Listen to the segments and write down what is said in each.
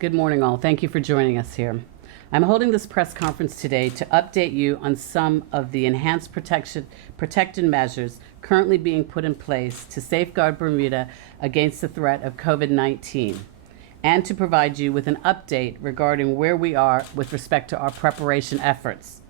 Good morning, all. Thank you for joining us here. I'm holding this press conference today to update you on some of the enhanced protective measures currently being put in place to safeguard Bermuda against the threat of COVID-19, and to provide you with an update regarding where we are with respect to our preparation efforts.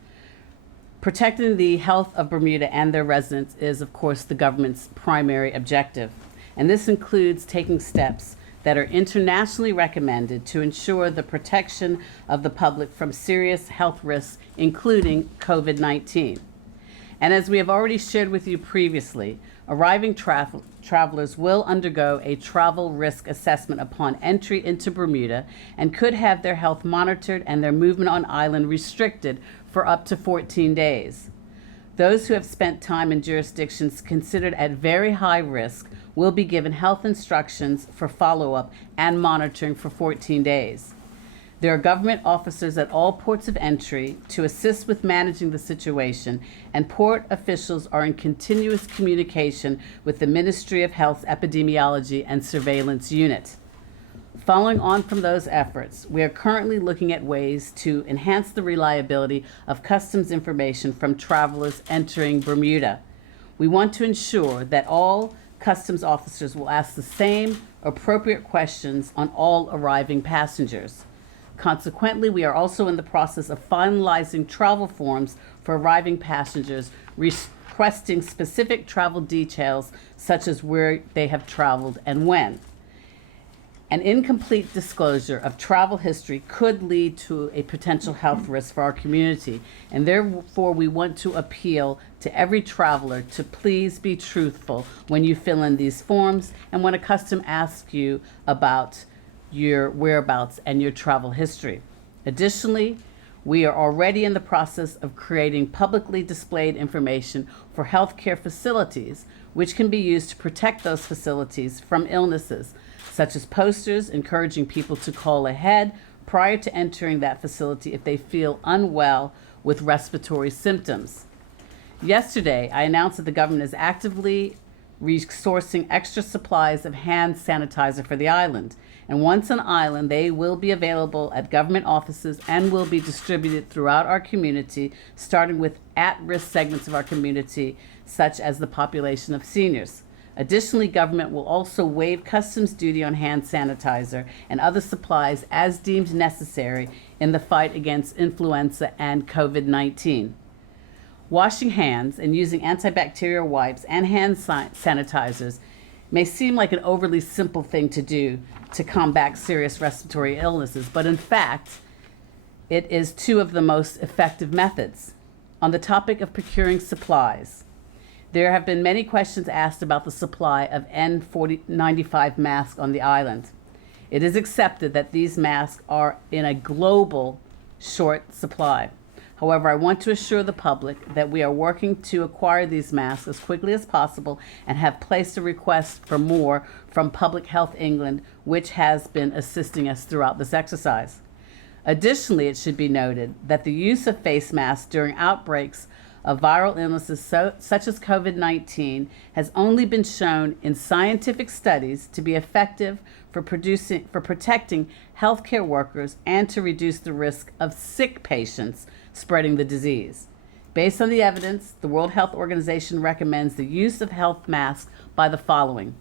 Protecting the health of Bermuda and their residents is, of course, the government's primary objective, and this includes taking steps that are internationally recommended to ensure the protection of the public from serious health risks, including COVID-19. And as we have already shared with you previously, arriving travelers will undergo a travel risk assessment upon entry into Bermuda and could have their health monitored and their movement on island restricted for up to 14 days. Those who have spent time in jurisdictions considered at very high risk will be given health instructions for follow-up and monitoring for 14 days. There are government officers at all ports of entry to assist with managing the situation, and port officials are in continuous communication with the Ministry of Health's Epidemiology and Surveillance Unit. Following on from those efforts, we are currently looking at ways to enhance the reliability of customs information from travelers entering Bermuda. We want to ensure that all customs officers will ask the same appropriate questions on all arriving passengers. Consequently, we are also in the process of finalizing travel forms for arriving passengers, requesting specific travel details such as where they have traveled and when. An incomplete disclosure of travel history could lead to a potential health risk for our community, and therefore we want to appeal to every traveler to please be truthful when you fill in these forms and when a custom asks you about your whereabouts and your travel history. Additionally, we are already in the process of creating publicly displayed information for healthcare facilities, which can be used to protect those facilities from illnesses, such as posters encouraging people to call ahead prior to entering that facility if they feel unwell with respiratory symptoms. Yesterday, I announced that the government is actively resourcing extra supplies of hand sanitizer for the island. And once on island, they will be available at government offices and will be distributed throughout our community, starting with at-risk segments of our community, such as the population of seniors. Additionally, government will also waive customs duty on hand sanitizer and other supplies as deemed necessary in the fight against influenza and COVID-19. Washing hands and using antibacterial wipes and hand sanitizers may seem like an overly simple thing to do to combat serious respiratory illnesses, but in fact, it is two of the most effective methods. On the topic of procuring supplies, there have been many questions asked about the supply of N95 masks on the island. It is accepted that these masks are in a global short supply. However, I want to assure the public that we are working to acquire these masks as quickly as possible and have placed a request for more from Public Health England, which has been assisting us throughout this exercise. Additionally, it should be noted that the use of face masks during outbreaks of viral illnesses such as COVID-19 has only been shown in scientific studies to be effective for protecting healthcare workers and to reduce the risk of sick patients spreading the disease. Based on the evidence, the World Health Organization recommends the use of health masks by the following: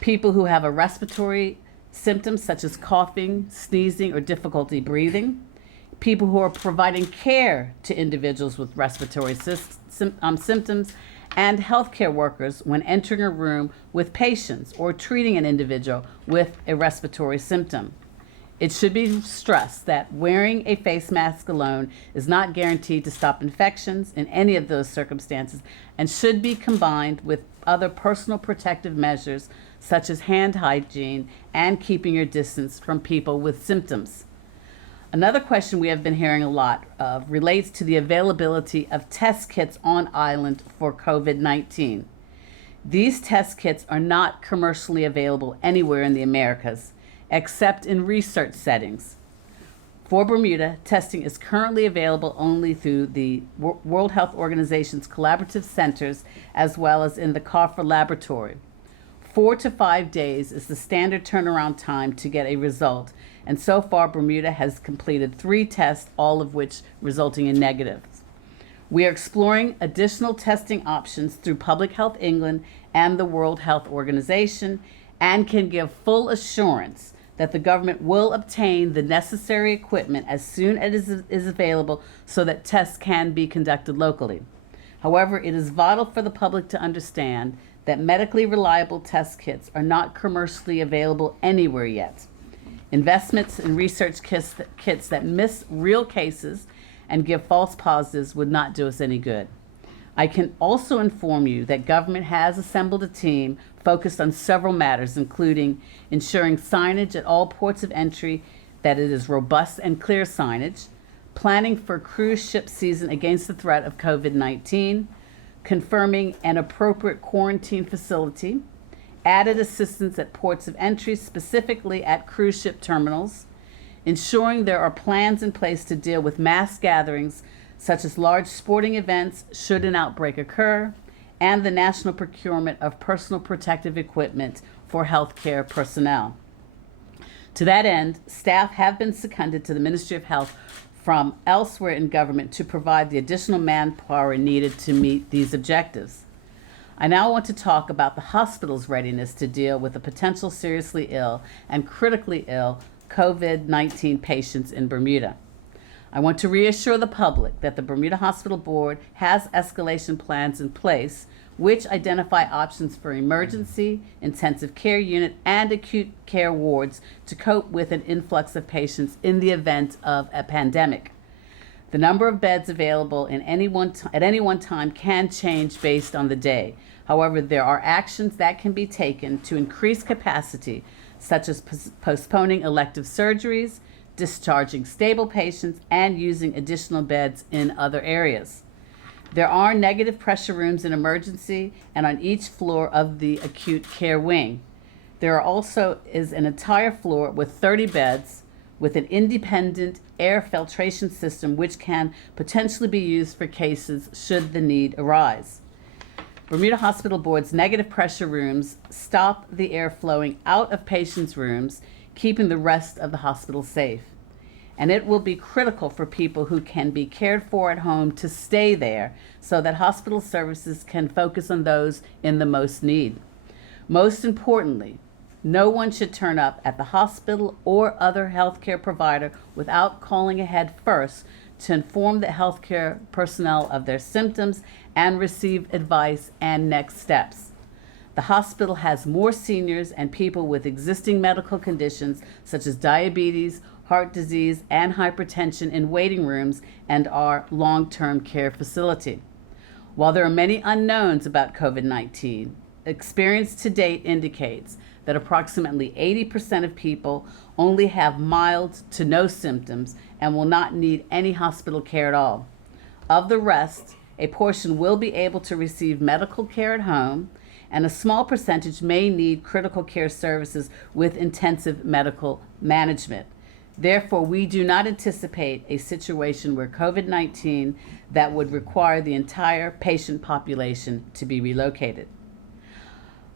people who have a respiratory symptoms such as coughing, sneezing, or difficulty breathing; people who are providing care to individuals with respiratory symptoms; and healthcare workers when entering a room with patients or treating an individual with a respiratory symptom. It should be stressed that wearing a face mask alone is not guaranteed to stop infections in any of those circumstances and should be combined with other personal protective measures such as hand hygiene and keeping your distance from people with symptoms. Another question we have been hearing a lot of relates to the availability of test kits on island for COVID-19. These test kits are not commercially available anywhere in the Americas, except in research settings. For Bermuda, testing is currently available only through the World Health Organization's collaborative centers as well as in the CARFA laboratory. 4 to 5 days is the standard turnaround time to get a result, and so far Bermuda has completed 3 tests, all of which resulting in negatives. We are exploring additional testing options through Public Health England and the World Health Organization, and can give full assurance that the government will obtain the necessary equipment as soon as it is available so that tests can be conducted locally. However, it is vital for the public to understand that medically reliable test kits are not commercially available anywhere yet. Investments in research kits that miss real cases and give false positives would not do us any good. I can also inform you that government has assembled a team focused on several matters, including ensuring signage at all ports of entry, that it is robust and clear signage, planning for cruise ship season against the threat of COVID-19, confirming an appropriate quarantine facility, added assistance at ports of entry, specifically at cruise ship terminals, ensuring there are plans in place to deal with mass gatherings such as large sporting events should an outbreak occur, and the national procurement of personal protective equipment for healthcare personnel. To that end, staff have been seconded to the Ministry of Health from elsewhere in government to provide the additional manpower needed to meet these objectives. I now want to talk about the hospital's readiness to deal with the potential seriously ill and critically ill COVID-19 patients in Bermuda. I want to reassure the public that the Bermuda Hospital Board has escalation plans in place which identify options for emergency, intensive care unit, and acute care wards to cope with an influx of patients in the event of a pandemic. The number of beds available at any one time can change based on the day. However, there are actions that can be taken to increase capacity, such as postponing elective surgeries, discharging stable patients, and using additional beds in other areas. There are negative pressure rooms in emergency and on each floor of the acute care wing. There also is an entire floor with 30 beds with an independent air filtration system which can potentially be used for cases should the need arise. Bermuda Hospital Board's negative pressure rooms stop the air flowing out of patients' rooms, keeping the rest of the hospital safe. And it will be critical for people who can be cared for at home to stay there so that hospital services can focus on those in the most need. Most importantly, no one should turn up at the hospital or other healthcare provider without calling ahead first to inform the healthcare personnel of their symptoms and receive advice and next steps. The hospital has more seniors and people with existing medical conditions such as diabetes, heart disease, and hypertension in waiting rooms and our long-term care facility. While there are many unknowns about COVID-19, experience to date indicates that approximately 80% of people only have mild to no symptoms and will not need any hospital care at all. Of the rest, a portion will be able to receive medical care at home, and a small percentage may need critical care services with intensive medical management. Therefore, we do not anticipate a situation where COVID-19 that would require the entire patient population to be relocated.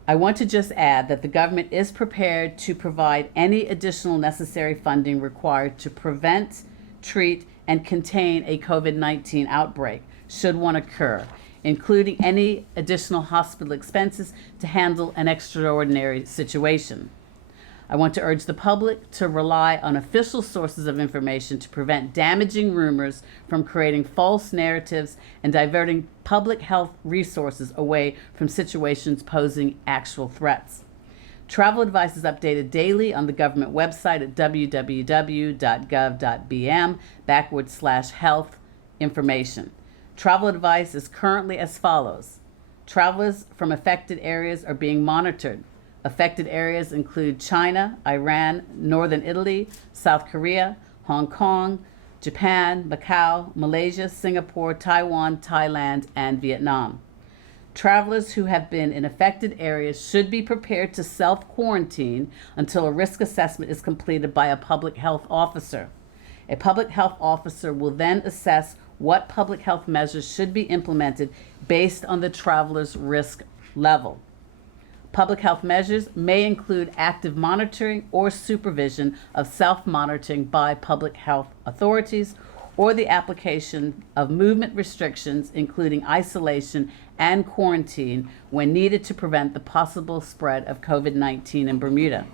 I want to just add that the government is prepared to provide any additional necessary funding required to prevent, treat, and contain a COVID-19 outbreak, should one occur, including any additional hospital expenses to handle an extraordinary situation. I want to urge the public to rely on official sources of information to prevent damaging rumors from creating false narratives and diverting public health resources away from situations posing actual threats. Travel advice is updated daily on the government website at www.gov.bm/health information. Travel advice is currently as follows. Travelers from affected areas are being monitored. Affected areas include China, Iran, Northern Italy, South Korea, Hong Kong, Japan, Macau, Malaysia, Singapore, Taiwan, Thailand, and Vietnam. Travelers who have been in affected areas should be prepared to self-quarantine until a risk assessment is completed by a public health officer. A public health officer will then assess what public health measures should be implemented based on the traveler's risk level. Public health measures may include active monitoring or supervision of self-monitoring by public health authorities, or the application of movement restrictions, including isolation and quarantine, when needed to prevent the possible spread of COVID-19 in Bermuda.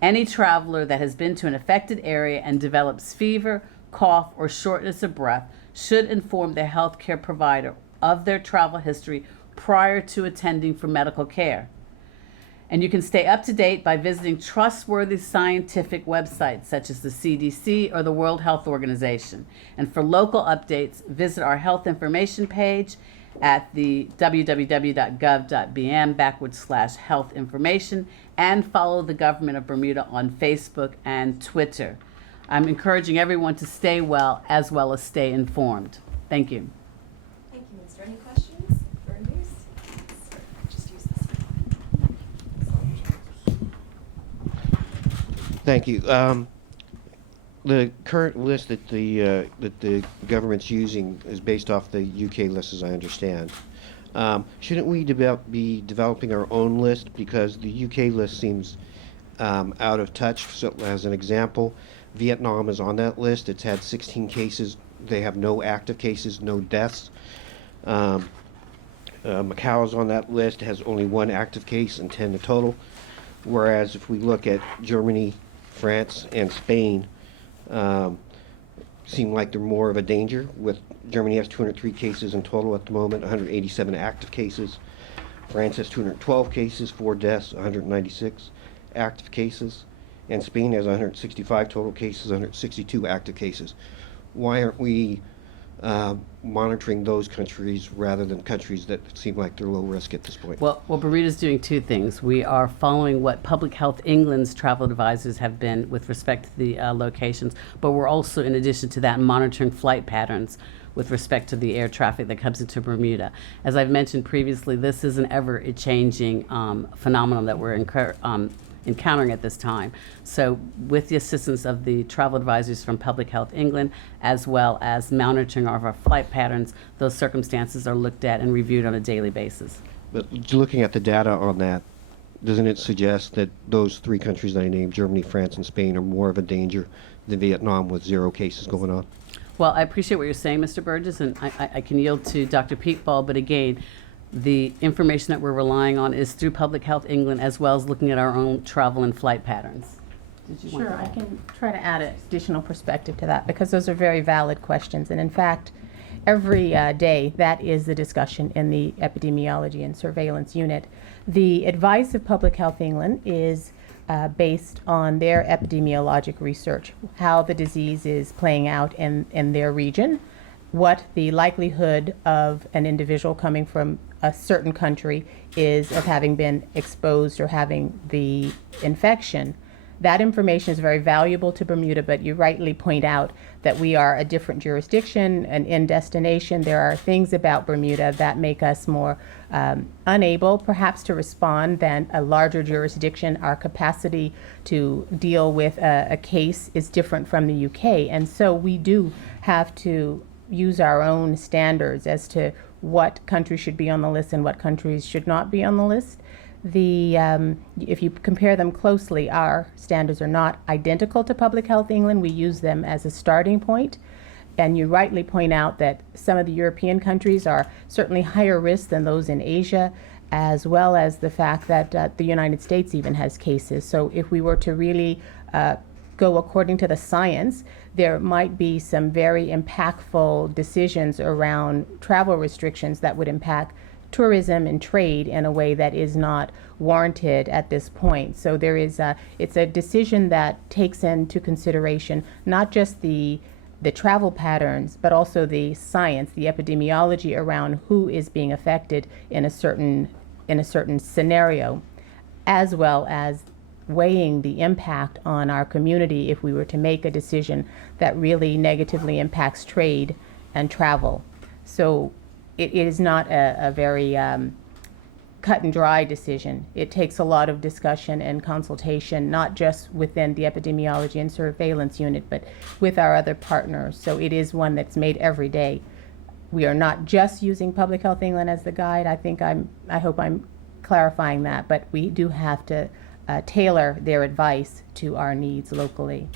Any traveler that has been to an affected area and develops fever, cough, or shortness of breath should inform their healthcare provider of their travel history prior to attending for medical care. And you can stay up to date by visiting trustworthy scientific websites such as the CDC or the World Health Organization. And for local updates, visit our health information page at the www.gov.bm/health information, and follow the government of Bermuda on Facebook and Twitter. I'm encouraging everyone to stay well as stay informed. Thank you. Thank you, Minister. Any questions for news? Just use this. Thank you. The current list that the government's using is based off the UK list, as I understand. Shouldn't we be developing our own list, because the UK list seems out of touch? So, as an example, Vietnam is on that list. It's had 16 cases. They have no active cases, no deaths. Macau is on that list, has only 1 active case and 10 in total. Whereas if we look at Germany, France, and Spain, seem like they're more of a danger. With Germany has 203 cases in total at the moment, 187 active cases. France has 212 cases, 4 deaths, 196 active cases. And Spain has 165 total cases, 162 active cases. Why aren't we monitoring those countries rather than countries that seem like they're low risk at this point? Well, Bermuda's doing 2 things. We are following what Public Health England's travel advisors have been with respect to the locations, but we're also, in addition to that, monitoring flight patterns with respect to the air traffic that comes into Bermuda. As I've mentioned previously, this is an ever-changing phenomenon that we're encountering at this time. So with the assistance of the travel advisors from Public Health England, as well as monitoring of our flight patterns, those circumstances are looked at and reviewed on a daily basis. But looking at the data on that, doesn't it suggest that those 3 countries that I named, Germany, France, and Spain, are more of a danger than Vietnam with 0 cases going on? Well, I appreciate what you're saying, Mr. Burgess, and I can yield to Dr. Peatball, but again, the information that we're relying on is through Public Health England, as well as looking at our own travel and flight patterns. Sure, I can try to add additional perspective to that, because those are very valid questions. And in fact, every day that is the discussion in the epidemiology and surveillance unit. The advice of Public Health England is based on their epidemiologic research, how the disease is playing out in their region, what the likelihood of an individual coming from a certain country is of having been exposed or having the infection. That information is very valuable to Bermuda, but you rightly point out that we are a different jurisdiction, and in destination there are things about Bermuda that make us more unable perhaps to respond than a larger jurisdiction. Our capacity to deal with a case is different from the UK, and so we do have to use our own standards as to what countries should be on the list and what countries should not be on the list. If you compare them closely, our standards are not identical to Public Health England. We use them as a starting point. And you rightly point out that some of the European countries are certainly higher risk than those in Asia, as well as the fact that the United States even has cases. So if we were to really go according to the science, there might be some very impactful decisions around travel restrictions that would impact tourism and trade in a way that is not warranted at this point. So there is it's a decision that takes into consideration not just the travel patterns, but also the science, the epidemiology around who is being affected in a certain scenario, as well as weighing the impact on our community if we were to make a decision that really negatively impacts trade and travel. So it is not a very cut and dry decision. It takes a lot of discussion and consultation, not just within the epidemiology and surveillance unit, but with our other partners. So it is one that's made every day. We are not just using Public Health England as the guide. I hope I'm clarifying that, but we do have to tailor their advice to our needs locally.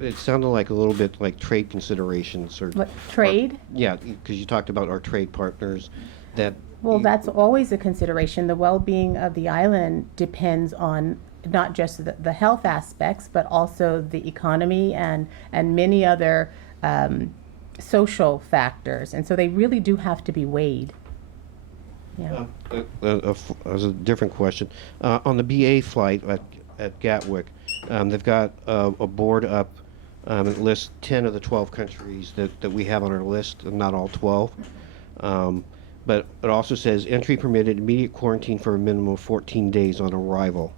It sounded like a little bit like trade considerations or. What, trade? Yeah, because you talked about our trade partners that. Well, that's always a consideration. The well-being of the island depends on not just the health aspects, but also the economy and many other social factors. And so they really do have to be weighed. Yeah. As a different question, on the BA flight at Gatwick, they've got a board up. It lists 10 of the 12 countries that we have on our list, and not all 12. But it also says entry permitted, immediate quarantine for a minimum of 14 days on arrival.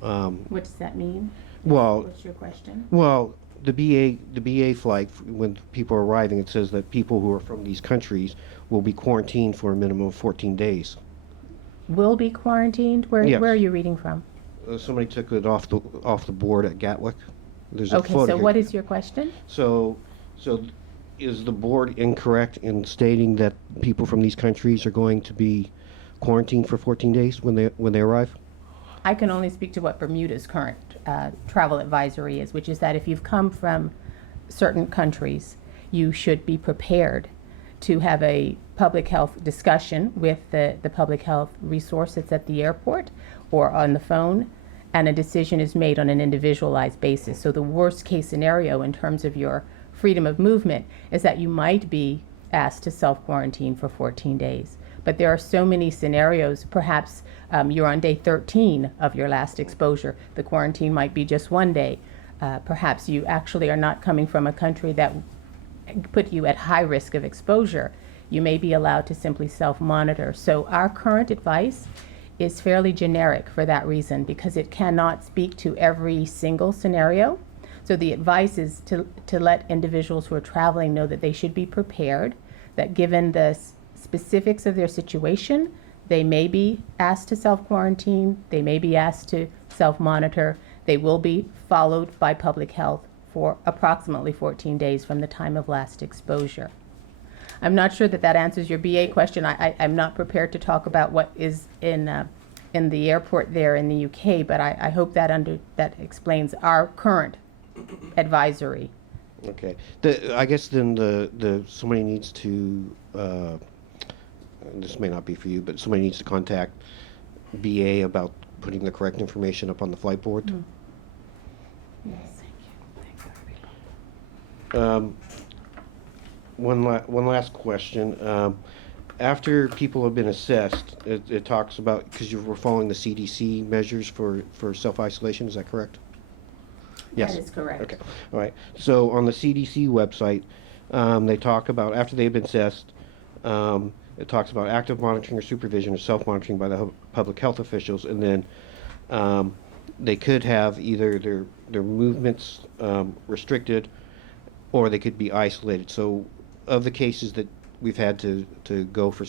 What does that mean? Well, What's your question? well, the BA flight, when people are arriving, it says that people who are from these countries will be quarantined for a minimum of 14 days. Will be quarantined? Where Yes. where are you reading from? Somebody took it off the board at Gatwick. There's a Okay, photo so here. what is your question? So is the board incorrect in stating that people from these countries are going to be quarantined for 14 days when they arrive? I can only speak to what Bermuda's current travel advisory is, which is that if you've come from certain countries, you should be prepared to have a public health discussion with the public health resource that's at the airport or on the phone, and a decision is made on an individualized basis. So the worst case scenario in terms of your freedom of movement is that you might be asked to self-quarantine for 14 days. But there are so many scenarios. Perhaps you're on day 13 of your last exposure. The quarantine might be just 1 day. Perhaps you actually are not coming from a country that put you at high risk of exposure. You may be allowed to simply self-monitor. So our current advice is fairly generic for that reason, because it cannot speak to every single scenario. So the advice is to let individuals who are traveling know that they should be prepared, that given the specifics of their situation, they may be asked to self-quarantine, they may be asked to self-monitor, they will be followed by public health for approximately 14 days from the time of last exposure. I'm not sure that answers your BA question. I'm not prepared to talk about what is in the airport there in the UK, but I hope that explains our current advisory. Okay. I guess then somebody needs to, this may not be for you, but somebody needs to contact BA about putting the correct information up on the flight board. Mm. Yes, thank you. One last question. After people have been assessed, it talks about, because we're following the CDC measures for self-isolation, is that correct? Yes. That is correct. Okay, all right. So on the CDC website, they talk about, after they've been assessed, it talks about active monitoring or supervision or self-monitoring by the public health officials, and then they could have either their movements restricted, or they could be isolated. So of the cases that we've had to go for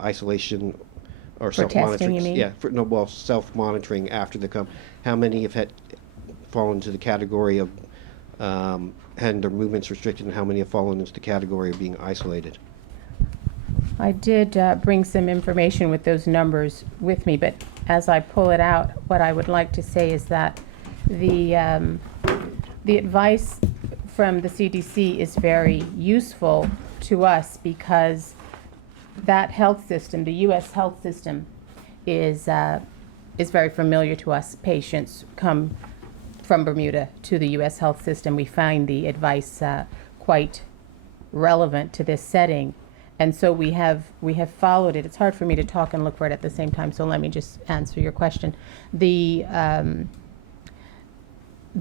isolation or For testing, self-monitoring, you mean? yeah, self-monitoring after they come, how many have fallen into the category of having their movements restricted, and how many have fallen into the category of being isolated? I did bring some information with those numbers with me, but as I pull it out, what I would like to say is that the advice from the CDC is very useful to us, because that health system, the U.S. health system, is very familiar to us. Patients come from Bermuda to the U.S. health system. We find the advice quite relevant to this setting, and so we have followed it. It's hard for me to talk and look for it at the same time, so let me just answer your question. The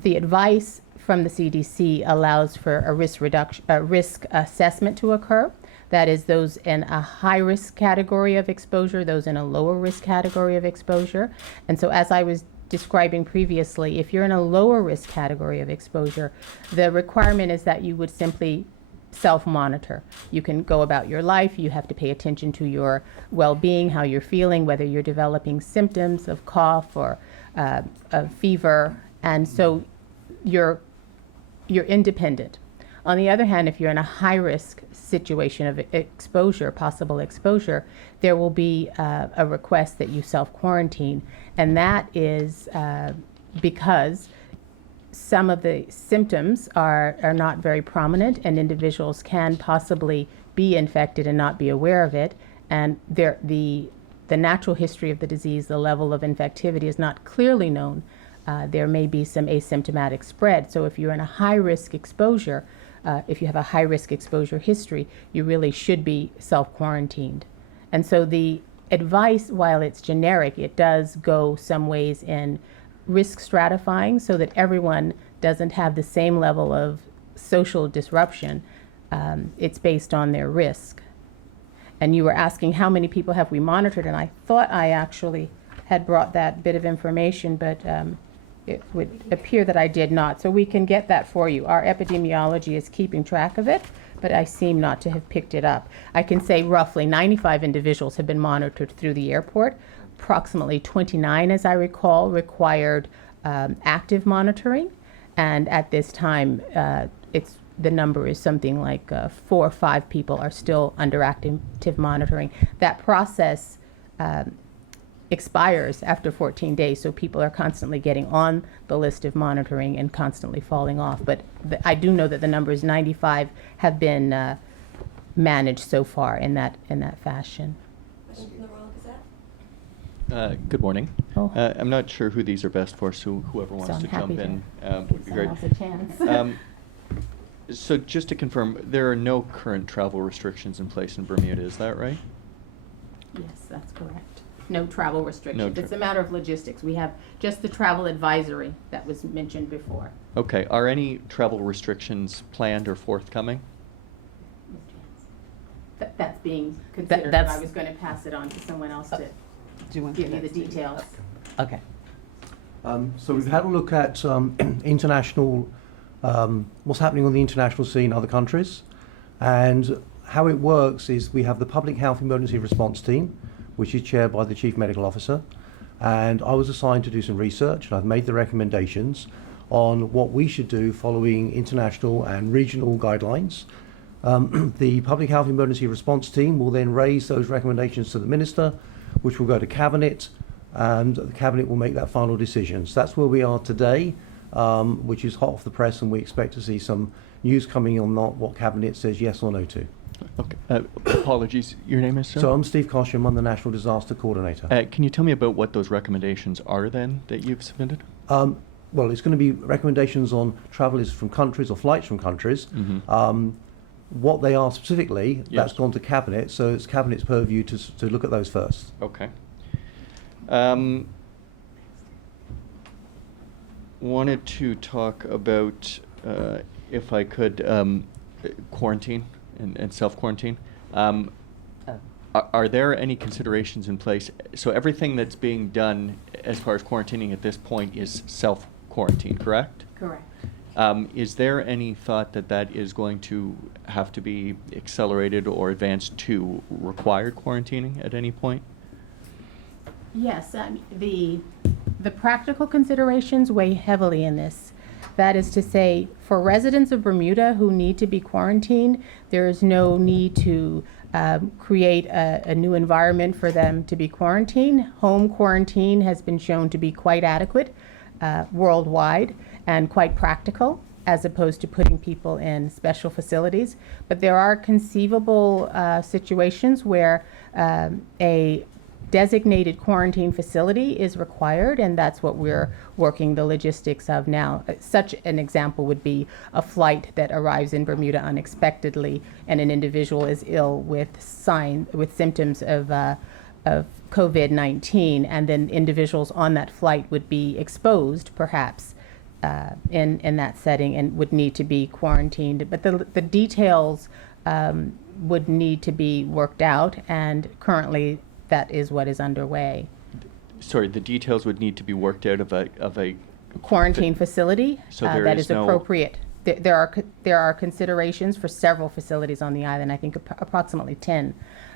advice from the CDC allows for a risk assessment to occur. That is, those in a high risk category of exposure, those in a lower risk category of exposure. And so, as I was describing previously, if you're in a lower risk category of exposure, the requirement is that you would simply self-monitor. You can go about your life. You have to pay attention to your well-being, how you're feeling, whether you're developing symptoms of cough or of fever, and so you're independent. On the other hand, if you're in a high-risk situation of exposure, possible exposure, there will be a request that you self-quarantine, and that is because some of the symptoms are not very prominent, and individuals can possibly be infected and not be aware of it, and the natural history of the disease, the level of infectivity is not clearly known. There may be some asymptomatic spread. So if you're in a high-risk exposure, if you have a high-risk exposure history, you really should be self-quarantined. And so the advice, while it's generic, it does go some ways in risk stratifying so that everyone doesn't have the same level of social disruption. It's based on their risk. And you were asking how many people have we monitored, and I thought I actually had brought that bit of information, but it would appear that I did not. So we can get that for you. Our epidemiology is keeping track of it, but I seem not to have picked it up. I can say roughly 95 individuals have been monitored through the airport. Approximately 29, as I recall, required active monitoring. And at this time, the number is something like 4 or 5 people are still under active monitoring. That process expires after 14 days, so people are constantly getting on the list of monitoring and constantly falling off. But I do know that the numbers 95 have been managed so far in that fashion. Question from the Royal Gazette? Good morning. Oh. I'm not sure who these are best for, so whoever So wants I'm to happy jump in to would be great. Someone else a chance. So just to confirm, there are no current travel restrictions in place in Bermuda, is that right? Yes, that's correct. No travel restrictions. tra- It's a matter of logistics. We have just the travel advisory that was mentioned before. Okay, are any travel restrictions planned or forthcoming? That's being considered, and that's- I was going to pass it on to someone else to Do you want give to you the details. Okay. So we've had a look at international, what's happening on the international scene in other countries. And how it works is we have the Public Health Emergency Response Team, which is chaired by the Chief Medical Officer. And I was assigned to do some research, and I've made the recommendations on what we should do following international and regional guidelines. The Public Health Emergency Response Team will then raise those recommendations to the Minister, which will go to Cabinet, and the Cabinet will make that final decision. So that's where we are today, which is hot off the press, and we expect to see some news coming on what Cabinet says yes or no to. Okay. Apologies, your name is, sir? So I'm Steve Cosham, I'm the National Disaster Coordinator. Can you tell me about what those recommendations are then that you've submitted? Well, it's going to be recommendations on travellers from countries or flights from countries. Mm-hmm. What they are specifically, Yes. that's gone to Cabinet, so it's Cabinet's purview to look at those first. Okay. Wanted to talk about, if I could, quarantine and self-quarantine. Are there any considerations in place? So everything that's being done as far as quarantining at this point is self-quarantine, correct? Correct. Is there any thought that that is going to have to be accelerated or advanced to required quarantining at any point? Yes, the practical considerations weigh heavily in this. That is to say, for residents of Bermuda who need to be quarantined, there is no need to create a new environment for them to be quarantined. Home quarantine has been shown to be quite adequate worldwide and quite practical, as opposed to putting people in special facilities. But there are conceivable situations where a designated quarantine facility is required, and that's what we're working the logistics of now. Such an example would be a flight that arrives in Bermuda unexpectedly, and an individual is ill with symptoms of COVID-19, and then individuals on that flight would be exposed, perhaps, in that setting, and would need to be quarantined. But the details would need to be worked out, and currently that is what is underway. Sorry, the details would need to be worked out of a Quarantine facility So there that is is no- appropriate. There are considerations for several facilities on the island, I think approximately 10.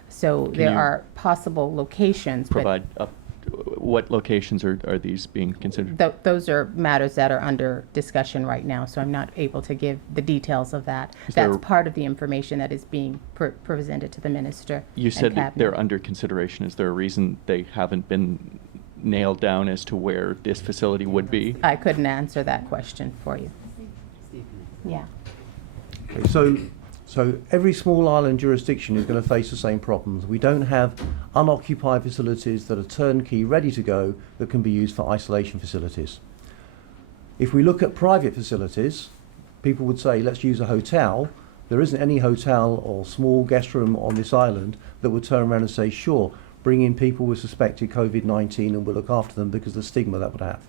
So Can there you are possible locations. but- provide what locations are these being considered? Those are matters that are under discussion right now, so I'm not able to give the details of that. Is That's there- part of the information that is being presented to the minister. You and said that they're cabinet. under consideration. Is there a reason they haven't been nailed down as to where this facility would be? I couldn't answer that question for you. Yeah. Okay, so every small island jurisdiction is going to face the same problems. We don't have unoccupied facilities that are turnkey, ready to go, that can be used for isolation facilities. If we look at private facilities, people would say, let's use a hotel. There isn't any hotel or small guest room on this island that would turn around and say, sure, bring in people with suspected COVID-19 and we'll look after them, because of the stigma that would have.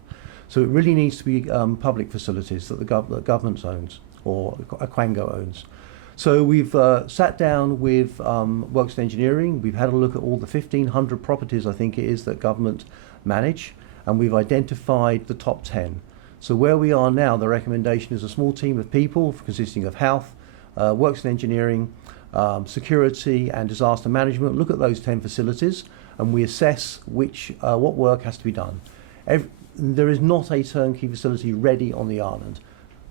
So it really needs to be public facilities that the government owns, or Aquango owns. So we've sat down with Works and Engineering. We've had a look at all the 1,500 properties, I think it is, that government manage, and we've identified the top 10. So where we are now, the recommendation is a small team of people consisting of health, Works and Engineering, security and disaster management. Look at those 10 facilities, and we assess what work has to be done. There is not a turnkey facility ready on the island.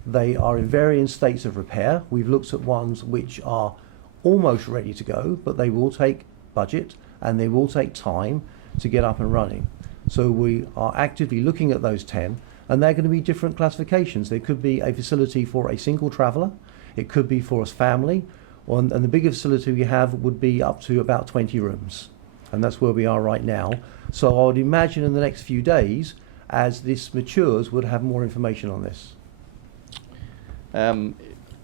They are in varying states of repair. We've looked at ones which are almost ready to go, but they will take budget and they will take time to get up and running. So we are actively looking at those 10, and they're going to be different classifications. There could be a facility for a single traveller, it could be for a family, and the bigger facility we have would be up to about 20 rooms. And that's where we are right now. So I would imagine in the next few days, as this matures, we'll have more information on this. Can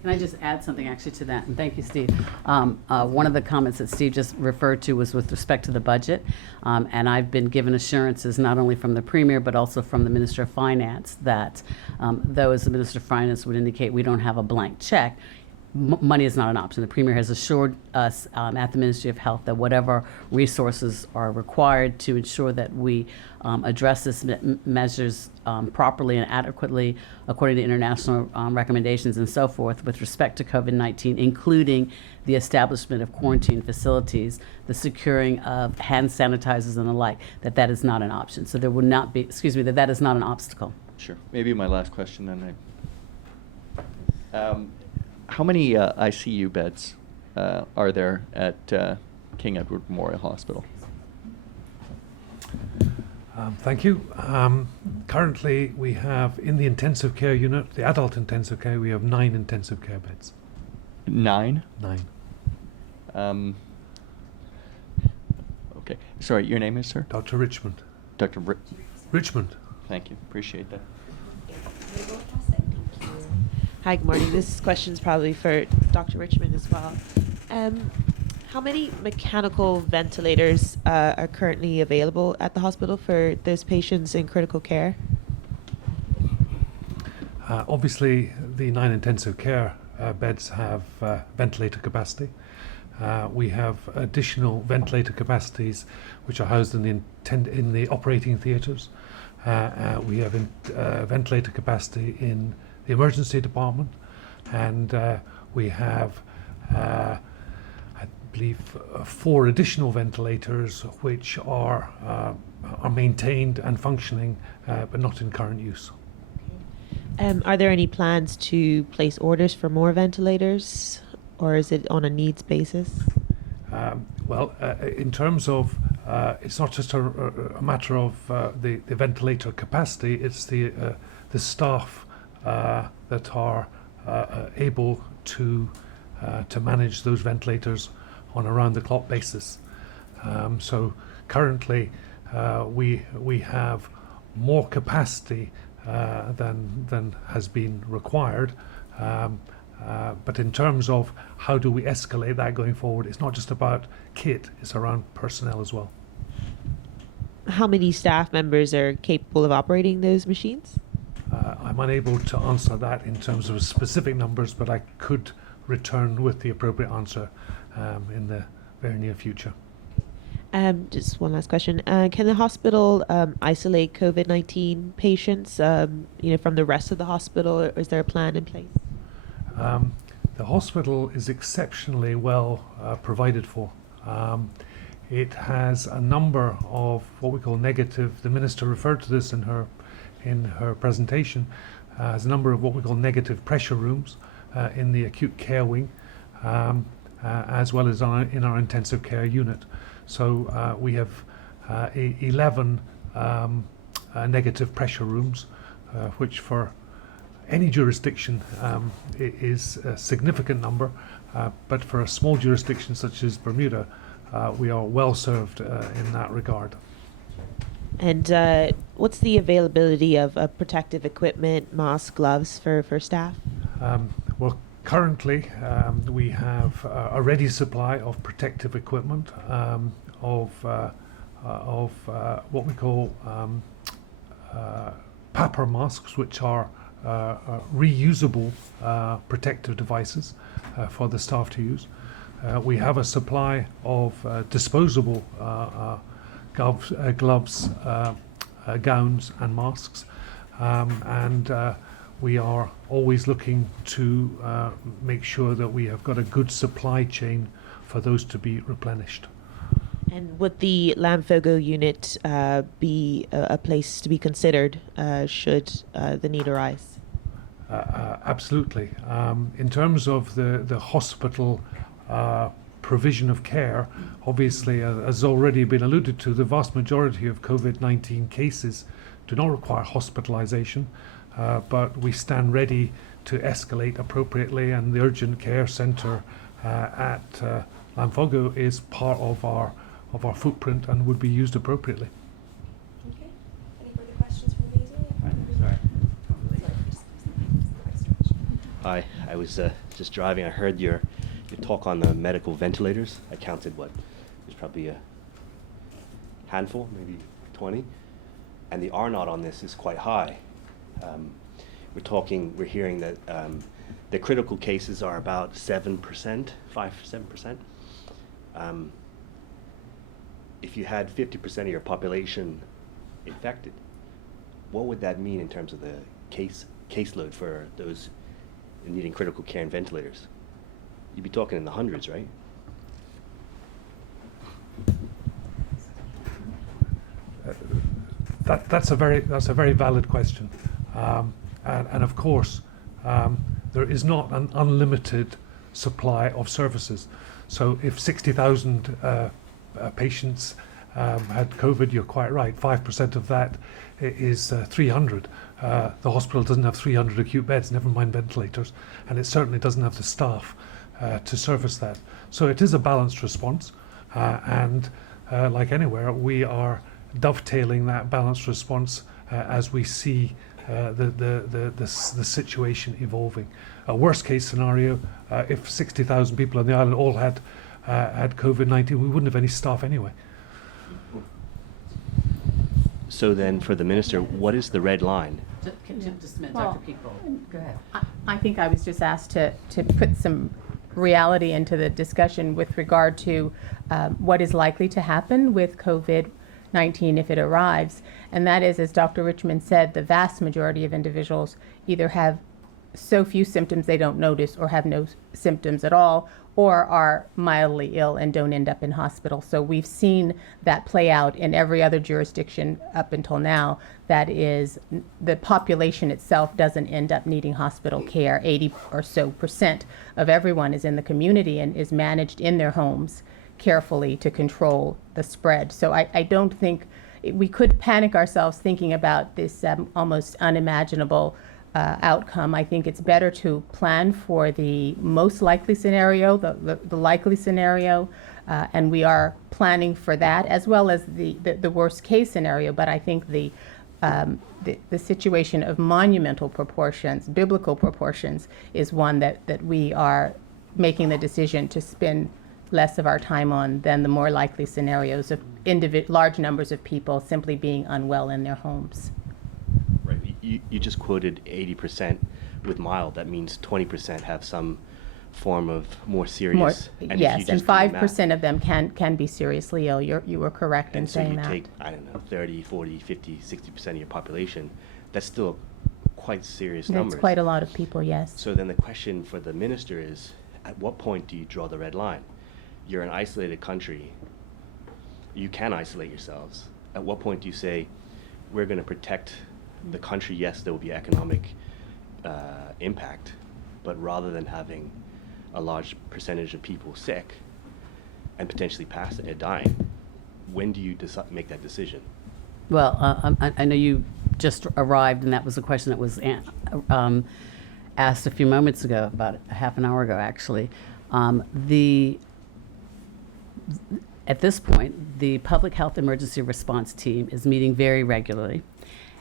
I just add something actually to that? And thank you, Steve. One of the comments that Steve just referred to was with respect to the budget. And I've been given assurances not only from the Premier but also from the Minister of Finance that though, as the Minister of Finance would indicate, we don't have a blank check, money is not an option. The Premier has assured us at the Ministry of Health that whatever resources are required to ensure that we address this measures properly and adequately according to international recommendations and so forth with respect to COVID-19, including the establishment of quarantine facilities, the securing of hand sanitizers and the like, that is not an option. So there would not be, that is not an obstacle. Sure. Maybe my last question then. How many ICU beds are there at King Edward Memorial Hospital? Thank you. Currently, we have in the intensive care unit, the adult intensive care, we have 9 intensive care beds. 9? 9. Okay. Sorry, your name is, sir? Dr. Richmond. Dr. Richmond. Thank you. Appreciate that. Hi, good morning. This question's probably for Dr. Richmond as well. How many mechanical ventilators are currently available at the hospital for those patients in critical care? Obviously, the 9 intensive care beds have ventilator capacity. We have additional ventilator capacities which are housed in the operating theatres. We have ventilator capacity in the emergency department, and we have, I believe, 4 additional ventilators which are maintained and functioning, but not in current use. Are there any plans to place orders for more ventilators, or is it on a needs basis? Well, in terms of, it's not just a matter of the ventilator capacity, it's the staff that are able to manage those ventilators on a round-the-clock basis. So currently, we have more capacity than has been required. But in terms of how do we escalate that going forward, it's not just about kit, it's around personnel as well. How many staff members are capable of operating those machines? I'm unable to answer that in terms of specific numbers, but I could return with the appropriate answer in the very near future. Just one last question. Can the hospital isolate COVID-19 patients from the rest of the hospital, or is there a plan in place? The hospital is exceptionally well provided for. It has a number of what we call negative. The minister referred to this in her presentation. Has a number of what we call negative pressure rooms in the acute care wing, as well as in our intensive care unit. So we have 11 negative pressure rooms, which for any jurisdiction is a significant number, but for a small jurisdiction such as Bermuda, we are well served in that regard. And what's the availability of protective equipment, masks, gloves for staff? Well, currently we have a ready supply of protective equipment, of what we call PAPR masks, which are reusable protective devices for the staff to use. We have a supply of disposable gloves, gowns and masks, and we are always looking to make sure that we have got a good supply chain for those to be replenished. And would the Lamfogo unit be a place to be considered should the need arise? Absolutely. In terms of the hospital provision of care, obviously, as already been alluded to, the vast majority of COVID-19 cases do not require hospitalization, but we stand ready to escalate appropriately, and the urgent care centre at Lamfogo is part of our footprint and would be used appropriately. Okay. Any further questions from the meeting? Hi, I was just driving. I heard your talk on the medical ventilators. I counted there's probably a handful, maybe 20, and the R0 on this is quite high. We're hearing that the critical cases are about 7%, 5-7%. If you had 50% of your population infected, what would that mean in terms of the caseload for those needing critical care and ventilators? You'd be talking in the hundreds, right? That's a very valid question, and of course there is not an unlimited supply of services. So if 60,000 patients had COVID, you're quite right. 5% of that is 300. The hospital doesn't have 300 acute beds, never mind ventilators, and it certainly doesn't have the staff to service that. So it is a balanced response, and like anywhere, we are dovetailing that balanced response as we see the situation evolving. A worst case scenario, if 60,000 people on the island all had COVID-19, we wouldn't have any staff anyway. So then for the minister, what is the red line? Just a minute, Well, Dr. People. Go ahead. I think I was just asked to put some reality into the discussion with regard to what is likely to happen with COVID-19 if it arrives. And that is, as Dr. Richmond said, the vast majority of individuals either have so few symptoms they don't notice or have no symptoms at all, or are mildly ill and don't end up in hospital. So we've seen that play out in every other jurisdiction up until now. That is, the population itself doesn't end up needing hospital care. 80% or so of everyone is in the community and is managed in their homes carefully to control the spread. So I don't think we could panic ourselves thinking about this almost unimaginable outcome. I think it's better to plan for the most likely scenario, the likely scenario, and we are planning for that, as well as the worst case scenario. But I think the situation of monumental proportions, biblical proportions, is one that we are making the decision to spend less of our time on than the more likely scenarios of large numbers of people simply being unwell in their homes. Right. You just quoted 80% with mild. That means 20% have some form of more serious. And yes, and 5% of them can be seriously ill. You were correct in saying that. And so you take, I don't know, 30, 40, 50, 60% of your population. That's still quite serious numbers. That's quite a lot of people, yes. So then the question for the minister is, at what point do you draw the red line? You're an isolated country. you can isolate yourselves. At what point do you say, we're going to protect the country? Yes, there will be economic impact, but rather than having a large percentage of people sick and potentially passing and dying, when do you make that decision? Well, I know you just arrived, and that was a question that was asked a few moments ago, about a half an hour ago, actually. At this point, the Public Health Emergency Response Team is meeting very regularly,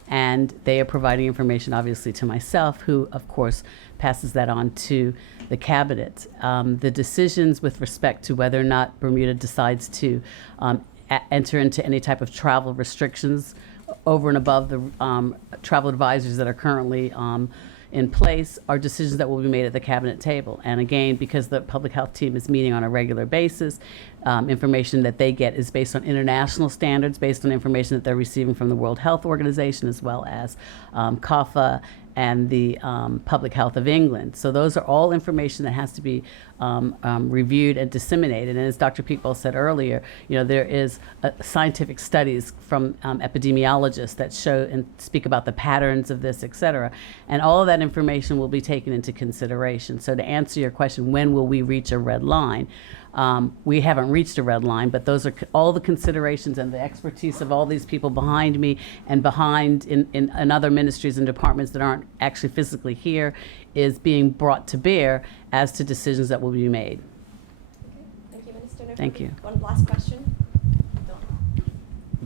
and they are providing information, obviously, to myself, who, of course, passes that on to the Cabinet. The decisions with respect to whether or not Bermuda decides to enter into any type of travel restrictions over and above the travel advisories that are currently in place are decisions that will be made at the Cabinet table. And again, because the public health team is meeting on a regular basis, information that they get is based on international standards, based on information that they're receiving from the World Health Organization, as well as CAFA and the Public Health of England. So those are all information that has to be reviewed and disseminated. And as Dr. Peekball said earlier, there is scientific studies from epidemiologists that show and speak about the patterns of this, et cetera. And all of that information will be taken into consideration. So to answer your question, when will we reach a red line? We haven't reached a red line, but those are all the considerations and the expertise of all these people behind me and behind in other ministries and departments that aren't actually physically here is being brought to bear as to decisions that will be made. Okay, thank you, Minister. No Thank further- you. One last question. Don.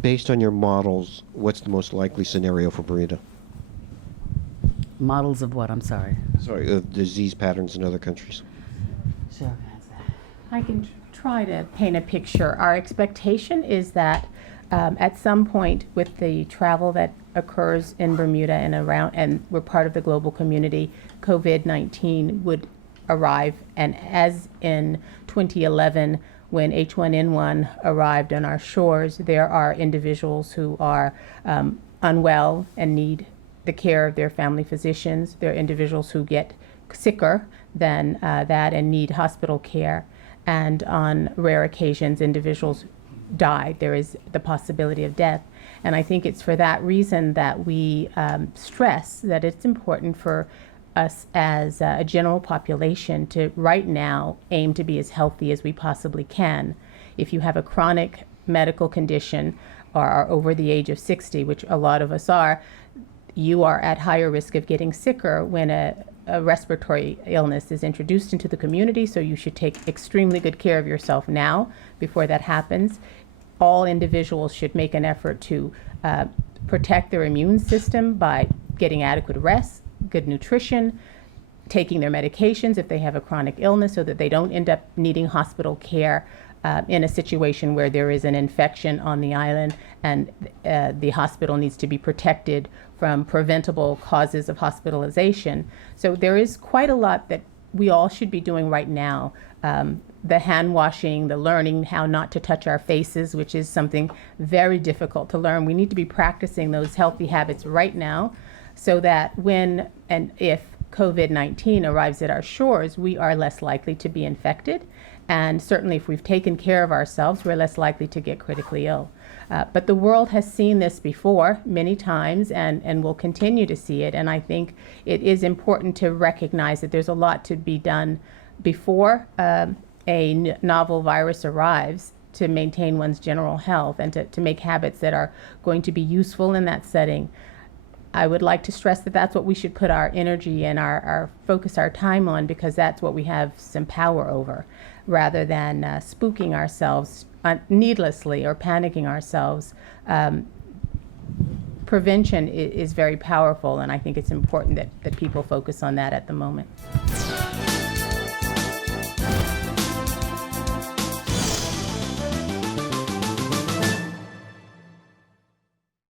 Based on your models, what's the most likely scenario for Bermuda? Models of what? I'm sorry. Sorry, of disease patterns in other countries. Sure. I can try to paint a picture. Our expectation is that at some point with the travel that occurs in Bermuda and around, and we're part of the global community, COVID-19 would arrive. And as in 2011, when H1N1 arrived on our shores, there are individuals who are unwell and need the care of their family physicians. There are individuals who get sicker than that and need hospital care. And on rare occasions, individuals die. There is the possibility of death. And I think it's for that reason that we stress that it's important for us as a general population to right now aim to be as healthy as we possibly can. If you have a chronic medical condition or are over the age of 60, which a lot of us are, you are at higher risk of getting sicker when a respiratory illness is introduced into the community, so you should take extremely good care of yourself now before that happens. All individuals should make an effort to protect their immune system by getting adequate rest, good nutrition, taking their medications if they have a chronic illness so that they don't end up needing hospital care in a situation where there is an infection on the island and the hospital needs to be protected from preventable causes of hospitalization. So there is quite a lot that we all should be doing right now. The hand washing, the learning how not to touch our faces, which is something very difficult to learn. We need to be practicing those healthy habits right now so that when and if COVID-19 arrives at our shores, we are less likely to be infected. And certainly if we've taken care of ourselves, we're less likely to get critically ill. But the world has seen this before many times and will continue to see it. And I think it is important to recognize that there's a lot to be done before a novel virus arrives to maintain one's general health and to make habits that are going to be useful in that setting. I would like to stress that that's what we should put our energy and our focus our time on, because that's what we have some power over, rather than spooking ourselves needlessly or panicking ourselves. Prevention is very powerful, and I think it's important that people focus on that at the moment.